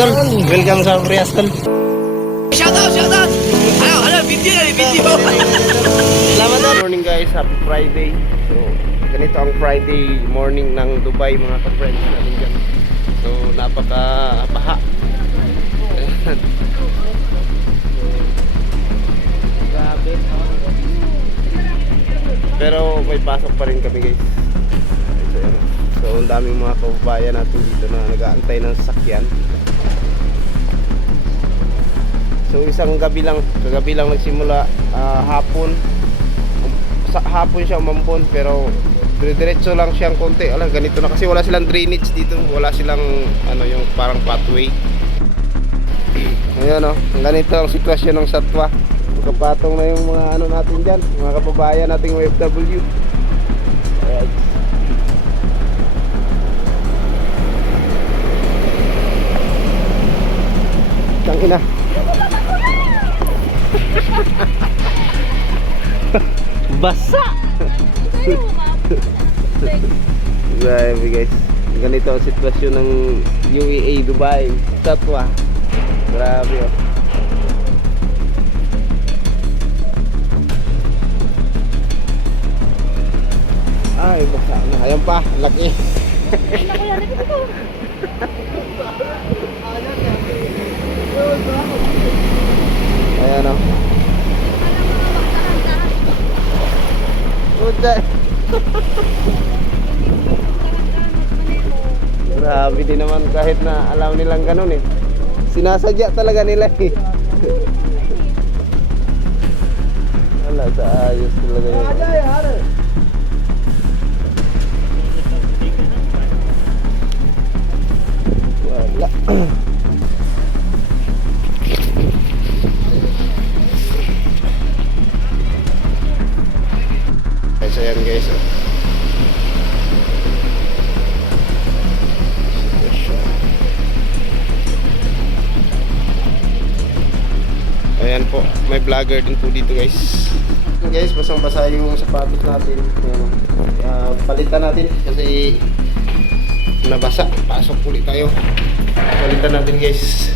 tol. Welcome sa Prias tol. Shoutout! Ano, video na, video. Salamat tol. Good morning guys, happy Friday. So, ganito ang Friday morning ng Dubai mga ka-friends natin dyan. So, napaka-baha. Grabe. Pero may pasok pa rin kami guys. So, ang daming mga kababayan natin dito na nag-aantay ng sasakyan. So, isang gabi lang, kagabi lang nagsimula, hapon. Hapon siya umambon, pero diretso lang siyang konti. Alam, ganito na kasi wala silang drainage dito, wala silang ano yung parang pathway. Ayan o, ganito ang sitwasyon ng Satwa. Magkapatong na yung mga ano natin dyan, mga kababayan nating OFW. Alright. Tangina. Basa. Grabe guys. Ganito ang sitwasyon ng UAE Dubai, Satwa. Grabe oh. Ay, basa na. Ayan pa, laki. Ayan o. Uday. Grabe din naman kahit na alam nilang ganun eh. Sinasadya talaga nila eh. Wala sa ayos talaga yun. Wala. Guys, ayan guys oh. Ayan po, may vlogger din po dito guys. Guys, basang-basa yung sapatos natin. Palitan natin kasi nabasa. Pasok ulit tayo. Palitan natin guys.